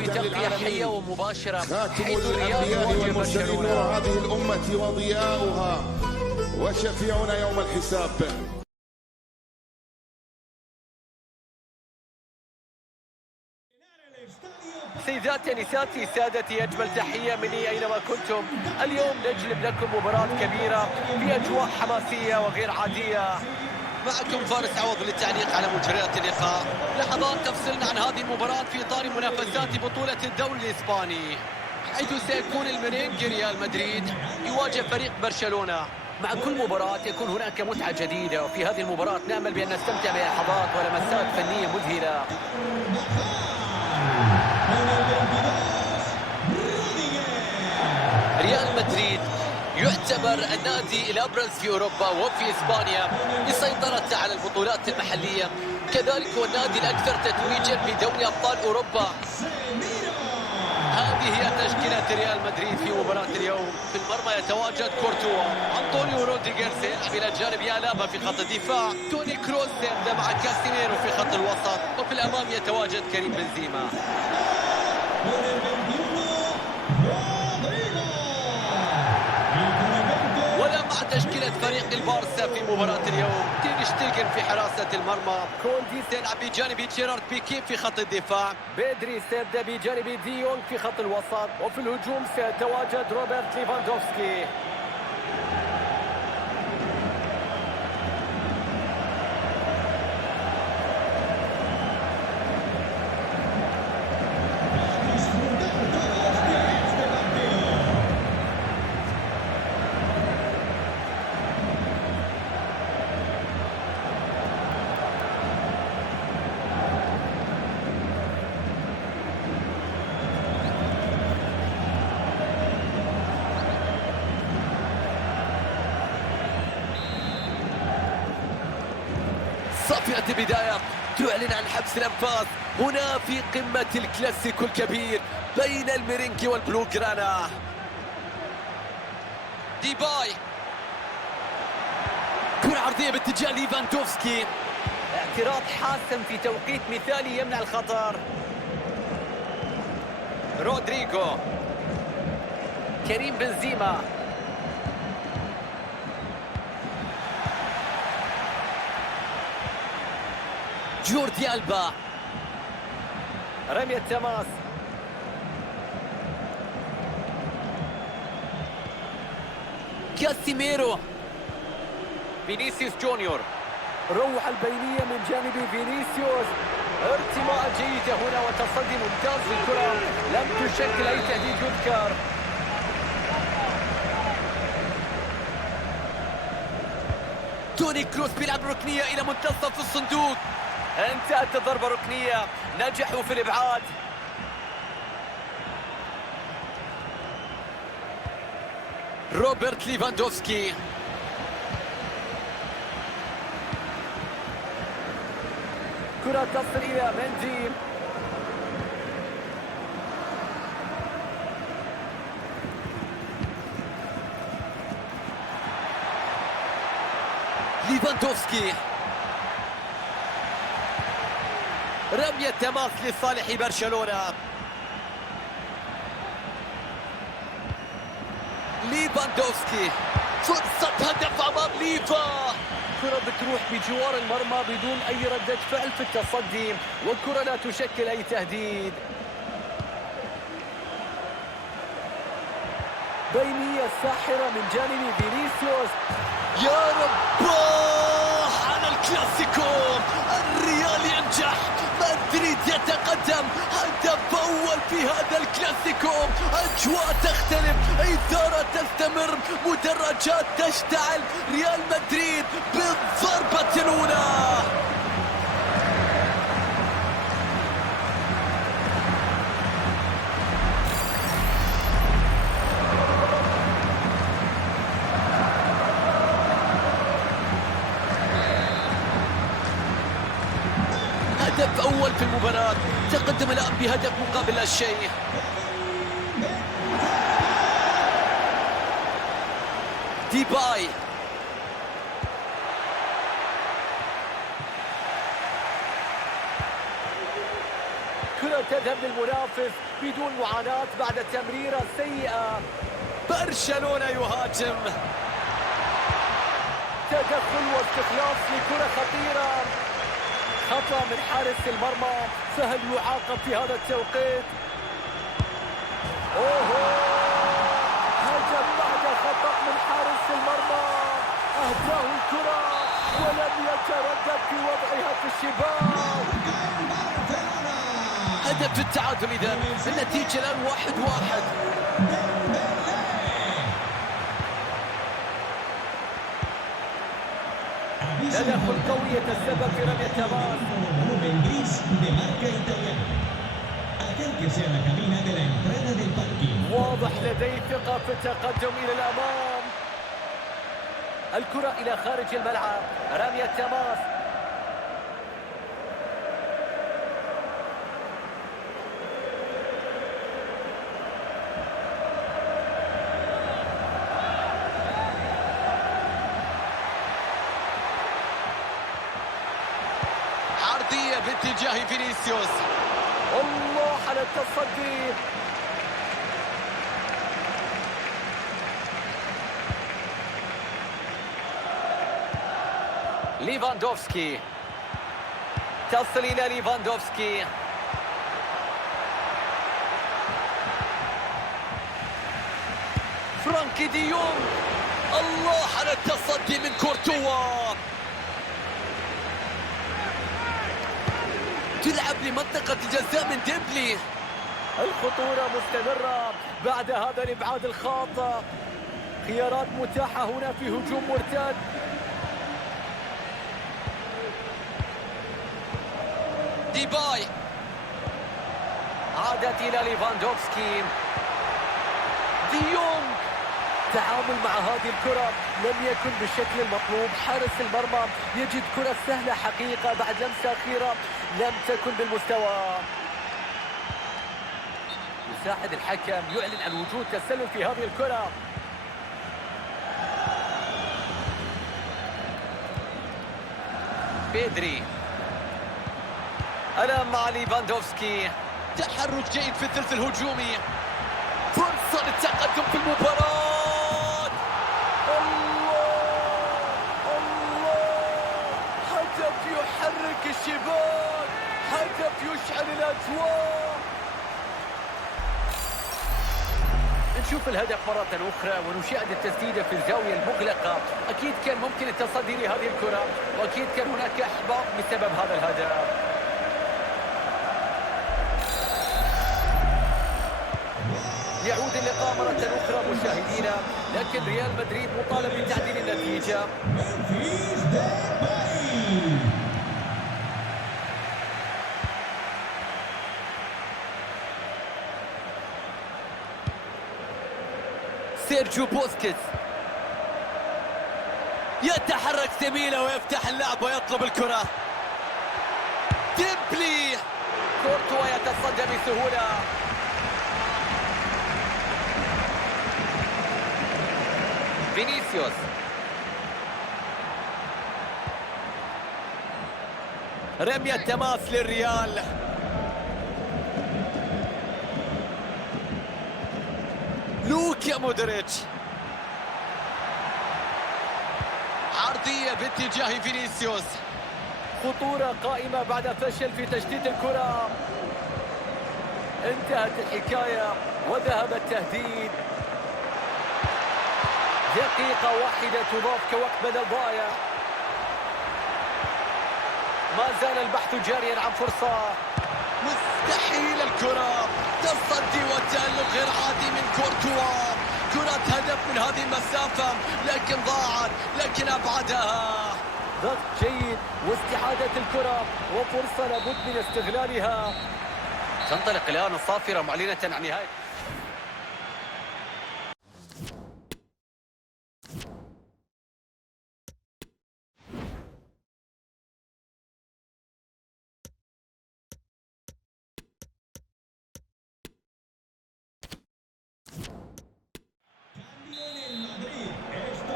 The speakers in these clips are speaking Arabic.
في تغطية حية ومباشرة خاتم حيث الرياض الأنبياء يواجه والمرسلين برشلونة. وهذه الأمة وضياؤها وشفيعنا يوم الحساب. سيداتي نساتي سادتي، أجمل تحية مني أينما كنتم. اليوم نجلب لكم مباراة كبيرة في أجواء حماسية وغير عادية. معكم فارس عوض للتعليق على مجريات اللقاء. لحظات تفصلنا عن هذه المباراة في إطار منافسات بطولة الدوري الإسباني، حيث سيكون الميرينج ريال مدريد يواجه فريق برشلونة. مع كل مباراة يكون هناك متعة جديدة، وفي هذه المباراة نأمل بأن نستمتع بلحظات ولمسات فنية مذهلة. ريال مدريد يعتبر النادي الأبرز في أوروبا وفي إسبانيا لسيطرته على البطولات المحلية، كذلك هو النادي الأكثر تتويجا في دوري أبطال أوروبا. هذه هي تشكيلة ريال مدريد في مباراة اليوم. في المرمى يتواجد كورتوا، أنطونيو روديغير سيلعب إلى جانب يالابا في خط الدفاع، توني كروس يبدأ مع كاسيميرو في خط الوسط، وفي الأمام يتواجد كريم بنزيما. ولا مع تشكيلة فريق البارسا في مباراة اليوم، تير شتيجن في حراسة المرمى، كوندي سيلعب بجانب جيرارد بيكي في خط الدفاع، بدري سيبدأ بجانب ديونغ في خط الوسط، وفي الهجوم سيتواجد روبرت ليفاندوفسكي. صافية البداية تعلن عن حبس الأنفاس هنا في قمة الكلاسيكو الكبير بين الميرينج والبلو جرانا. ديباي، كرة عرضية باتجاه ليفاندوفسكي، اعتراض حاسم في توقيت مثالي يمنع الخطر. رودريغو، كريم بنزيما، جوردي ألبا، رمي التماس، كاسيميرو، فينيسيوس جونيور، روح البينية من جانب فينيسيوس، ارتماء جيدة هنا وتصدي ممتاز للكرة، لم تشكل أي تهديد يذكر. توني كروس بيلعب ركنية إلى منتصف الصندوق، انتهت الضربة ركنية، نجحوا في الإبعاد. روبرت ليفاندوفسكي، كرة تصل إلى مندي، ليفاندوفسكي، رمية التماس لصالح برشلونة. ليفاندوفسكي، فرصة هدف أمام ليفا، كرة بتروح بجوار المرمى بدون أي ردة فعل في التصدي، والكرة لا تشكل أي تهديد. بينية ساحرة من جانب فينيسيوس، يا رباه على الكلاسيكو، الريال ينجح، مدريد يتقدم، هدف أول في هذا الكلاسيكو، أجواء تختلف، إثارة تستمر، مدرجات تشتعل، ريال مدريد بالضربة الأولى. هدف أول في المباراة، تقدم الآن بهدف مقابل لا شيء. ديباي، كرة تذهب للمنافس بدون معاناة بعد تمريرة سيئة. برشلونة يهاجم، تدخل واستخلاص لكرة خطيرة، خطأ من حارس المرمى، سهل يعاقب في هذا التوقيت. هجم بعد خطأ من حارس المرمى، أهداه الكرة ولم يتردد في وضعها في الشباك. هدف التعادل إذا النتيجة الآن 1-1. تدخل قوي يتسبب في رمية تماس. واضح لديه ثقة في التقدم إلى الأمام. الكرة إلى خارج الملعب، رمية تماس. عرضية باتجاه فينيسيوس. الله على التصدي. ليفاندوفسكي، تصل إلى ليفاندوفسكي. فرانكي دي يونغ، الله على التصدي من كورتوا. تلعب لمنطقة الجزاء من ديمبلي. الخطورة مستمرة بعد هذا الإبعاد الخاطئ. خيارات متاحة هنا في هجوم مرتد. ديباي، عادت إلى ليفاندوفسكي. دي يونغ، التعامل مع هذه الكرة لم يكن بالشكل المطلوب. حارس المرمى يجد كرة سهلة حقيقة بعد لمسة أخيرة لم تكن بالمستوى. يساعد الحكم يعلن عن وجود تسلل في هذه الكرة. بيدري الآن مع ليفاندوفسكي. تحرك جيد في الثلث الهجومي، فرصة للتقدم في المباراة. الله، هدف يحرك الشباك، هدف يشعل الأجواء. نشوف الهدف مرة أخرى ونشاهد التسديدة في الزاوية المغلقة. أكيد كان ممكن التصدي لهذه الكرة، وأكيد كان هناك إحباط بسبب هذا الهدف. يعود اللقاء مرة أخرى مشاهدينا، لكن ريال مدريد مطالب بتعديل النتيجة. سيرجيو بوسكيتس يتحرك سميلة ويفتح اللعب ويطلب الكرة. ديمبلي، كورتوا يتصدى بسهولة. فينيسيوس، رمية تماس للريال. لوكا مودريتش، عرضية باتجاه فينيسيوس. خطورة قائمة بعد فشل في تشتيت الكرة. انتهت الحكاية وذهب التهديد. دقيقة واحدة تضاف كوقت بدل ضايع. ما زال البحث جاريا عن فرصة. مستحيل الكرة، تصدي والتألق غير عادي من كورتوا. كرة هدف من هذه المسافة لكن ضاعت، لكن أبعدها. ضغط جيد واستعادة الكرة وفرصة لابد من استغلالها. تنطلق الآن الصافرة معلنة عن نهاية.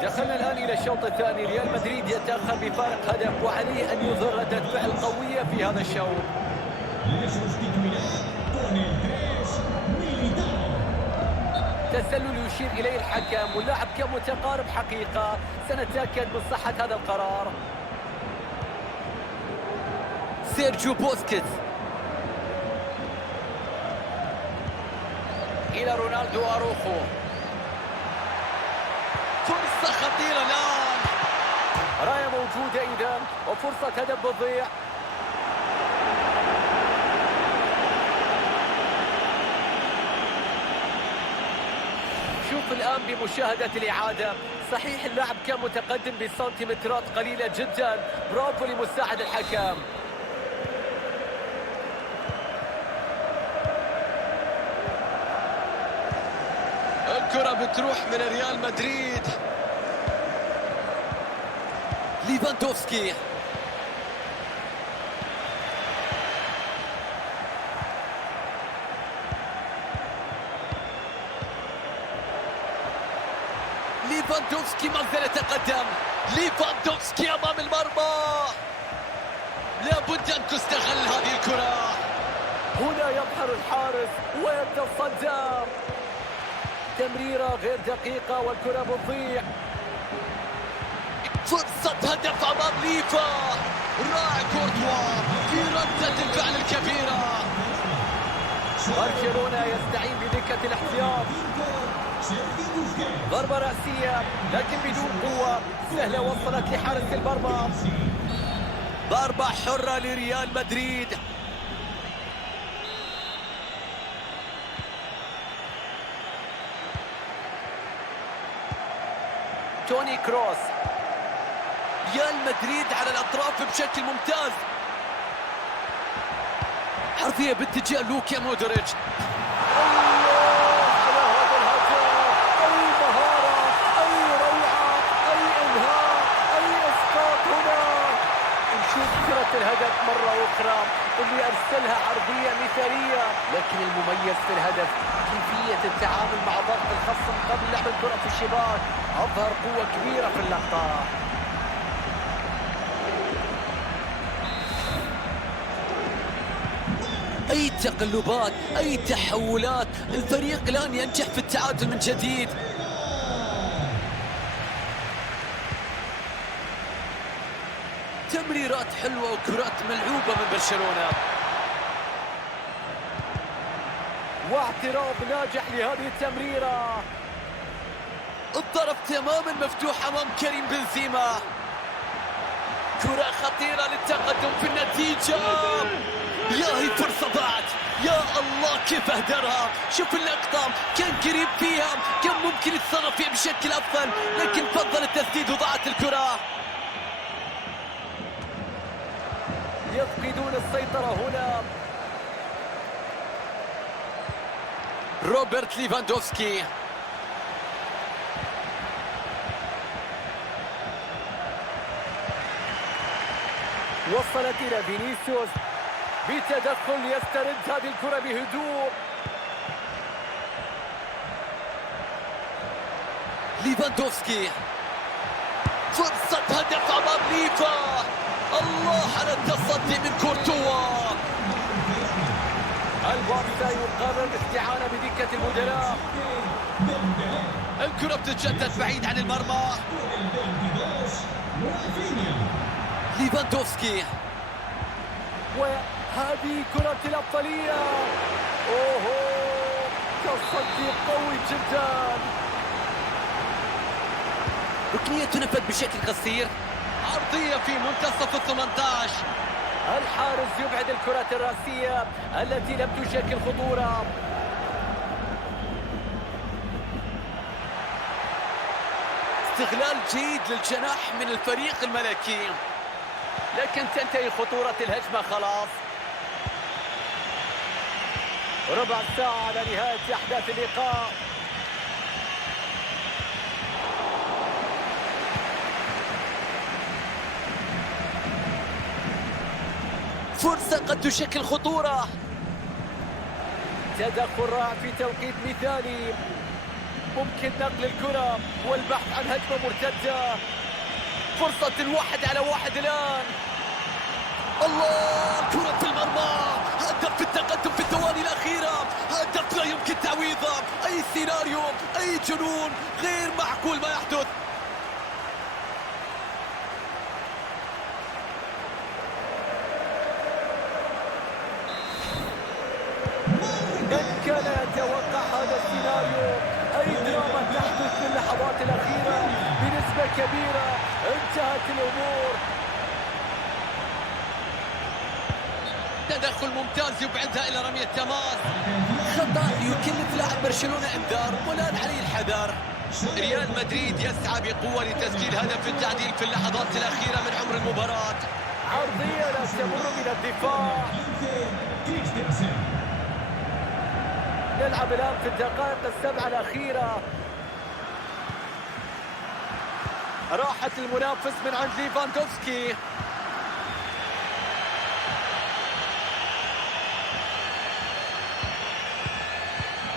دخلنا الآن إلى الشوط الثاني. ريال مدريد يتأخر بفارق هدف وعليه أن يظهر ردة فعل قوية في هذا الشوط. تسلل يشير إليه الحكم، واللاعب كان متقارب حقيقة. سنتأكد من صحة هذا القرار. سيرجيو بوسكيتس إلى رونالدو أروخو. فرصة خطيرة الآن، راية موجودة إذا، وفرصة هدف بتضيع. شوف الآن بمشاهدة الإعادة، صحيح اللاعب كان متقدم بسنتيمترات قليلة جدا. برافو لمساعد الحكم. الكرة بتروح من ريال مدريد. ليفاندوفسكي، ليفاندوفسكي ما زال يتقدم. ليفاندوفسكي أمام المرمى، لابد أن تستغل هذه الكرة. هنا يظهر الحارس ويتصدى. تمريرة غير دقيقة والكرة بتضيع. فرصة هدف أمام ليفا. راعي كورتوا في ردة الفعل الكبيرة. برشلونة يستعين بدكة الاحتياط. ضربة رأسية لكن بدون قوة، سهلة وصلت لحارس المرمى. ضربة حرة لريال مدريد. توني كروس. ريال مدريد على الأطراف بشكل ممتاز. حرفية باتجاه لوكا مودريتش. الهدف مرة أخرى اللي أرسلها عرضية مثالية، لكن المميز في الهدف كيفية التعامل مع ضغط الخصم قبل لعب الكرة في الشباك. أظهر قوة كبيرة في اللقطة. أي تقلبات، أي تحولات، الفريق الآن ينجح في التعادل من جديد. تمريرات حلوة وكرات ملعوبة من برشلونة، واعتراض ناجح لهذه التمريرة. الطرف تماما مفتوح أمام كريم بنزيما. كرة خطيرة للتقدم في النتيجة. يا هي فرصة ضاعت، يا الله كيف اهدرها. شوف اللقطة، كان قريب فيها، كان ممكن يتصرف فيها بشكل أفضل، لكن فضل التسديد وضاعت الكرة. يفقدون السيطرة هنا. روبرت ليفاندوفسكي. وصلت إلى فينيسيوس بتدخل يسترد هذه الكرة بهدوء. ليفاندوفسكي، فرصة هدف أمام ليفا. الله على التصدي من كورتوا. البارسا يقرر الاستعانة بدكة البدلاء. الكرة بتتجدد بعيد عن المرمى. ليفاندوفسكي، وهذه كرة الأفضلية. أوهو، تصدي قوي جدا. ركنية تنفذ بشكل قصير، عرضية في منتصف ال18. الحارس يبعد الكرات الرأسية التي لم تشكل خطورة. استغلال جيد للجناح من الفريق الملكي، لكن تنتهي خطورة الهجمة خلاص. ربع ساعة على نهاية أحداث اللقاء. فرصة قد تشكل خطورة. تدخل رائع في توقيت مثالي. ممكن نقل الكرة والبحث عن هجمة مرتدة. فرصة الواحد على واحد الآن. الله، كرة في المرمى. هدف في التقدم في الثواني الأخيرة. هدف لا يمكن تعويضه. أي سيناريو، أي جنون، غير معقول ما يحدث. من كان يتوقع هذا السيناريو؟ أي دراما تحدث في اللحظات الأخيرة. بنسبة كبيرة انتهت الأمور. تدخل ممتاز يبعدها إلى رمية تماس. خطأ يكلف لاعب برشلونة إنذار، والآن عليه الحذر. ريال مدريد يسعى بقوة لتسجيل هدف التعديل في اللحظات الأخيرة من عمر المباراة. عرضية لا تمر من الدفاع. نلعب الآن في الدقائق السبعة الأخيرة. راحت المنافس من عند ليفاندوفسكي.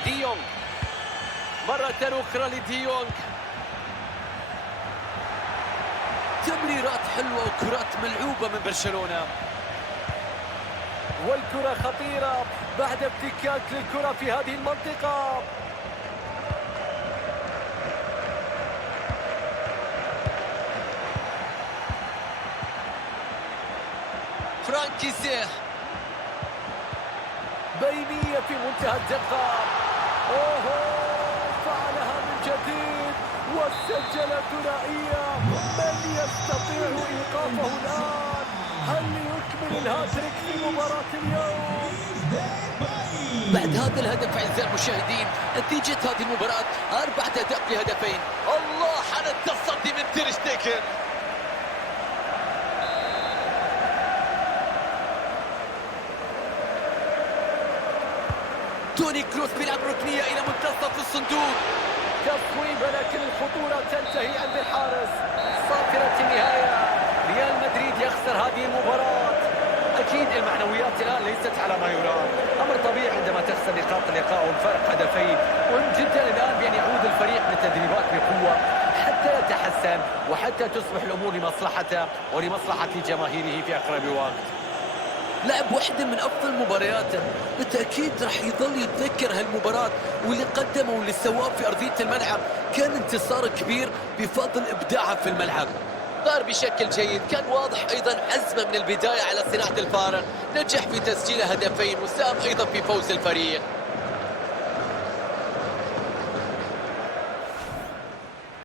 ديونج مرة أخرى لديونج. تمريرات حلوة وكرات ملعوبة من برشلونة. والكرة خطيرة بعد افتكاك للكرة في هذه المنطقة. فرانكي سيه بينية في منتهى الدقة. اوه، فعلها من جديد وسجل ثنائية. من يستطيع ايقافه الآن؟ هل يكمل الهاتريك في مباراة اليوم؟ بعد هذا الهدف أعزائي المشاهدين، نتيجة هذه المباراة 4 أهداف لهدفين. الله على التصدي من تير شتيجن. توني كروس بيلعب ركنية إلى منتصف الصندوق. تصويبة لكن الخطورة تنتهي عند الحارس. صافرة النهاية. ريال مدريد يخسر هذه المباراة. أكيد المعنويات الآن ليست على ما يرام. أمر طبيعي عندما تخسر نقاط اللقاء والفرق هدفين. مهم جدا الآن بأن يعود الفريق للتدريبات بقوة حتى يتحسن وحتى تصبح الأمور لمصلحته ولمصلحة جماهيره في أقرب وقت. لعب واحدة من أفضل مبارياته، بالتأكيد راح يظل يتذكر هالمباراة واللي قدمه واللي سواه في أرضية الملعب. كان انتصار كبير بفضل إبداعه في الملعب. ظهر بشكل جيد، كان واضح أيضا عزمه من البداية على صناعة الفارق. نجح في تسجيل هدفين وساهم أيضا في فوز الفريق.